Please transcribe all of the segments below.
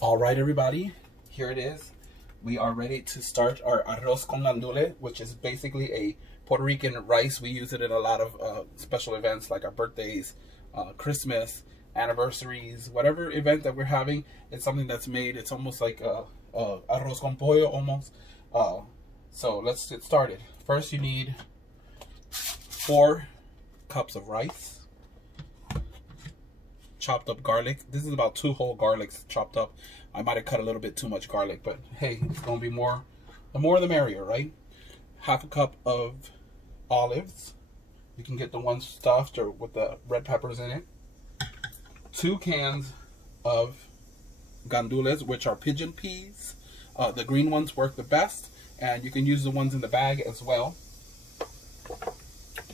All right, everybody, here it is. We are ready to start our arroz con gandules, which is basically a Puerto Rican rice. We use it in a lot of special events like our birthdays, Christmas, anniversaries, whatever event that we're having. It's something that's made. It's almost like arroz con pollo almost. So let's get started. First, you need 4 cups of rice. Chopped up garlic. This is about 2 whole garlics chopped up. I might have cut a little bit too much garlic, but hey, it's gonna be more. The more the merrier, right? Half a cup of olives. You can get the ones stuffed or with the red peppers in it. 2 cans of gandules, which are pigeon peas. The green ones work the best, and you can use the ones in the bag as well.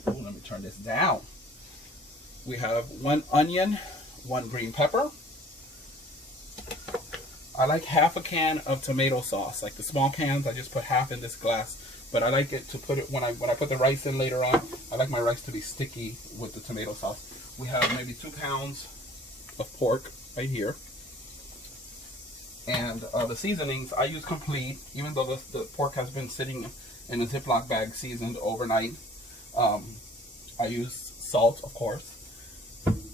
Ooh, let me turn this down. We have 1 onion, 1 green pepper. I like half a can of tomato sauce. Like the small cans, I just put half in this glass. But I like it to put it when I put the rice in later on. I like my rice to be sticky with the tomato sauce. We have maybe 2 pounds of pork right here. And the seasonings I use complete, even though the pork has been sitting in a Ziploc bag seasoned overnight. I use salt, of course.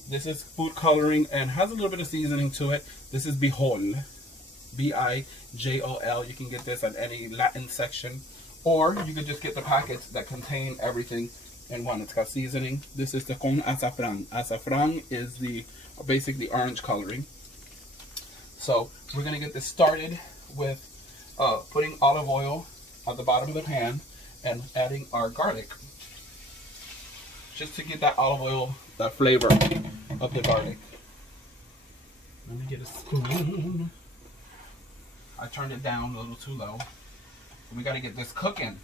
This is food coloring and has a little bit of seasoning to it. This is bijol, B-I-J-O-L. You can get this at any Latin section, or you can just get the packets that contain everything in one. It's got seasoning. This is the con azafran. Azafran is the basically orange coloring. So we're gonna get this started with putting olive oil at the bottom of the pan and adding our garlic, just to get that olive oil, that flavor of the garlic. Let me get a spoon. I turned it down a little too low. We got to get this cooking.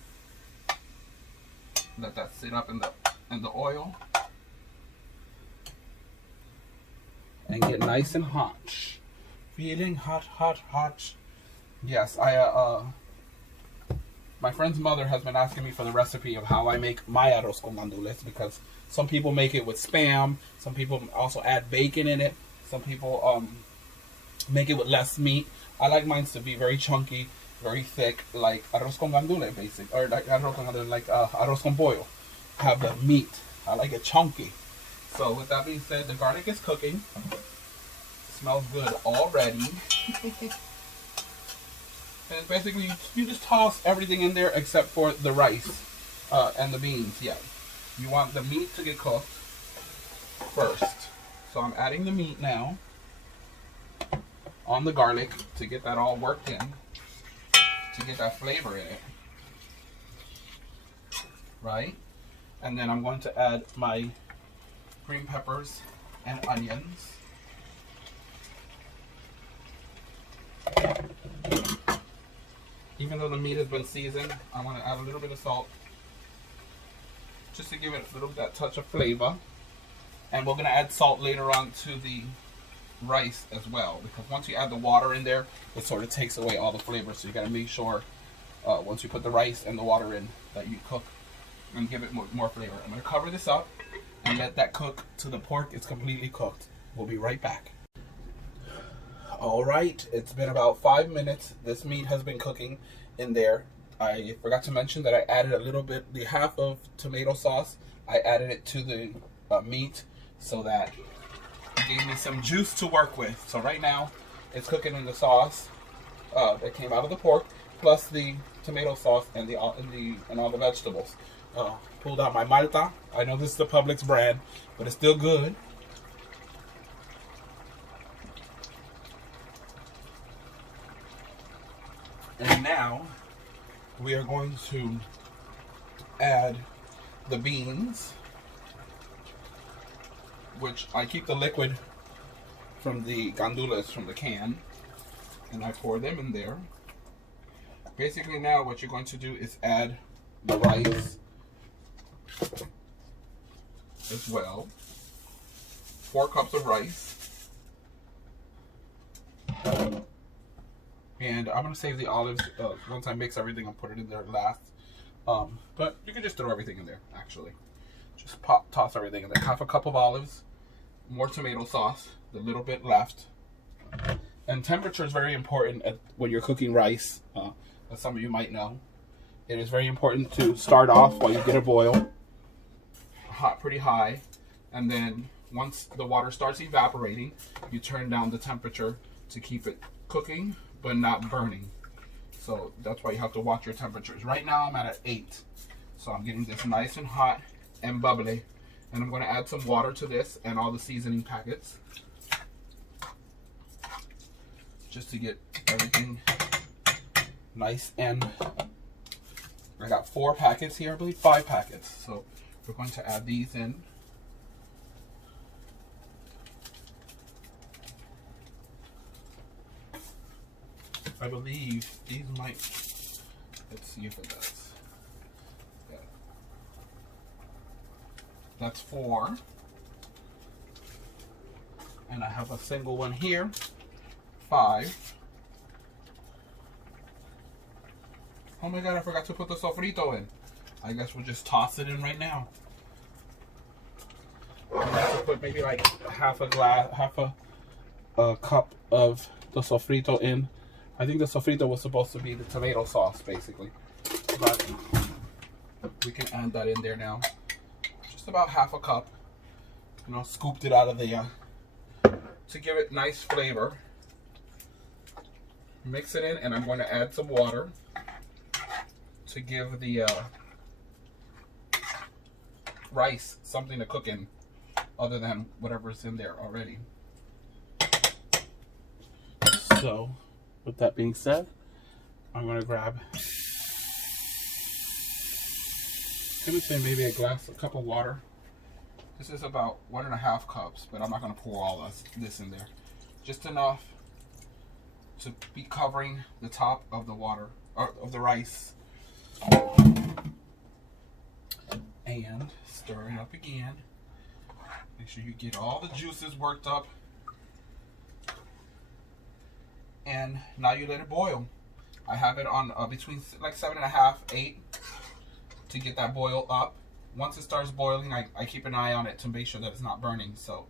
Let that sit up in the oil and get nice and hot. Feeling hot, hot, hot. Yes, my friend's mother has been asking me for the recipe of how I make my arroz con gandules, because some people make it with Spam. Some people also add bacon in it. Some people make it with less meat. I like mine to be very chunky, very thick, like arroz con gandules, basic, or like arroz con gandules, like arroz con pollo. Have the meat. I like it chunky. So with that being said, the garlic is cooking. It smells good already. And basically, you just toss everything in there except for the rice and the beans. Yeah, you want the meat to get cooked first. So I'm adding the meat now on the garlic to get that all worked in, to get that flavor in it, right? And then I'm going to add my green peppers and onions. Even though the meat has been seasoned, I want to add a little bit of salt just to give it a little that touch of flavor. And we're going to add salt later on to the rice as well, because once you add the water in there, it sort of takes away all the flavor. So you got to make sure once you put the rice and the water in that you cook and give it more flavor. I'm going to cover this up and let that cook till the pork is completely cooked. We'll be right back. All right, it's been about 5 minutes. This meat has been cooking in there. I forgot to mention that I added a little bit, the half of tomato sauce. I added it to the meat so that it gave me some juice to work with. So right now, it's cooking in the sauce that came out of the pork, plus the tomato sauce and all the vegetables. Pulled out my Malta. I know this is the Publix brand, but it's still good. And now we are going to add the beans, which I keep the liquid from the gandules from the can, and I pour them in there. Basically now what you're going to do is add the rice as well. 4 cups of rice. And I'm going to save the olives once I mix everything and put it in there last. But you can just throw everything in there, actually. Just toss everything in there. Half a cup of olives, more tomato sauce, the little bit left. And temperature is very important when you're cooking rice, as some of you might know. It is very important to start off while you get a boil, pretty high, and then once the water starts evaporating, you turn down the temperature to keep it cooking but not burning. So that's why you have to watch your temperatures. Right now I'm at 8, so I'm getting this nice and hot and bubbly, and I'm going to add some water to this and all the seasoning packets, just to get everything nice. And I got 4 packets here, I believe 5 packets. So we're going to add these in. I believe these might, let's see if it does. Yeah. That's 4. And I have a single one here, 5. Oh my god, I forgot to put the sofrito in. I guess we'll just toss it in right now. I have to put maybe like half a cup of the sofrito in. I think the sofrito was supposed to be the tomato sauce, basically. But we can add that in there now. Just about half a cup. You know, scooped it out of the, to give it nice flavor. Mix it in, and I'm going to add some water to give the rice something to cook in, other than whatever's in there already. So, with that being said, I'm going to grab, I'm going to say maybe a cup of water. This is about 1.5 cups, but I'm not going to pour all this in there. Just enough to be covering the top of the water, or of the rice. And stir it up again. Make sure you get all the juices worked up. And now you let it boil. I have it on between like 7.5, 8 to get that boil up. Once it starts boiling, I keep an eye on it to make sure that it's not burning. So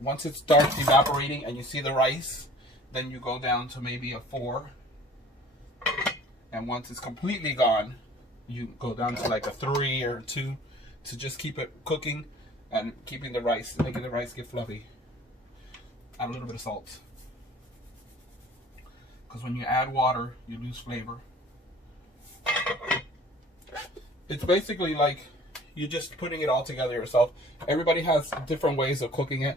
once it starts evaporating and you see the rice, then you go down to maybe a 4. And once it's completely gone, you go down to like a 3 or 2 to just keep it cooking and keeping the rice, making the rice get fluffy. Add a little bit of salt, because when you add water, you lose flavor. It's basically like you're just putting it all together yourself. Everybody has different ways of cooking it,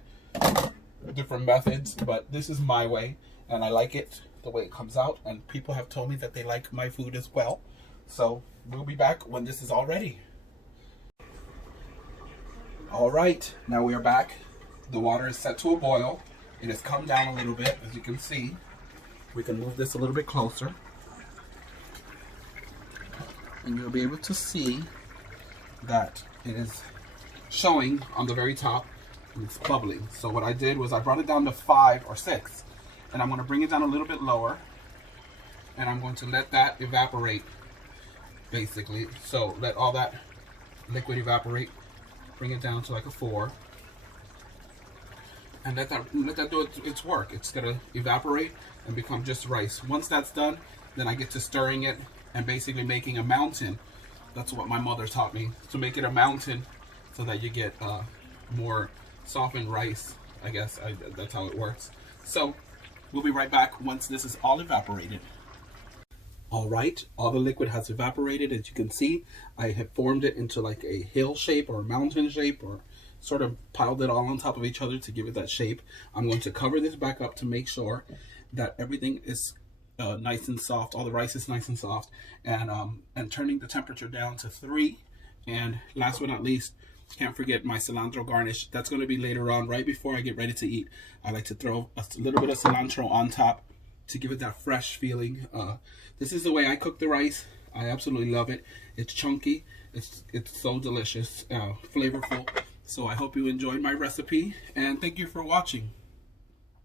different methods, but this is my way, and I like it the way it comes out, and people have told me that they like my food as well. So we'll be back when this is all ready. All right, now we are back. The water is set to a boil. It has come down a little bit, as you can see. We can move this a little bit closer, and you'll be able to see that it is showing on the very top, and it's bubbling. So what I did was I brought it down to 5 or 6, and I'm going to bring it down a little bit lower, and I'm going to let that evaporate, basically. So let all that liquid evaporate, bring it down to like a 4, and let that do its work. It's going to evaporate and become just rice. Once that's done, then I get to stirring it and basically making a mountain. That's what my mother taught me, to make it a mountain so that you get more softened rice. I guess that's how it works. So we'll be right back once this is all evaporated. All right, all the liquid has evaporated. As you can see, I have formed it into like a hill shape or a mountain shape, or sort of piled it all on top of each other to give it that shape. I'm going to cover this back up to make sure that everything is nice and soft. All the rice is nice and soft, and turning the temperature down to 3. And last but not least, can't forget my cilantro garnish. That's going to be later on, right before I get ready to eat. I like to throw a little bit of cilantro on top to give it that fresh feeling. This is the way I cook the rice. I absolutely love it. It's chunky. It's so delicious, flavorful. So I hope you enjoyed my recipe, and thank you for watching.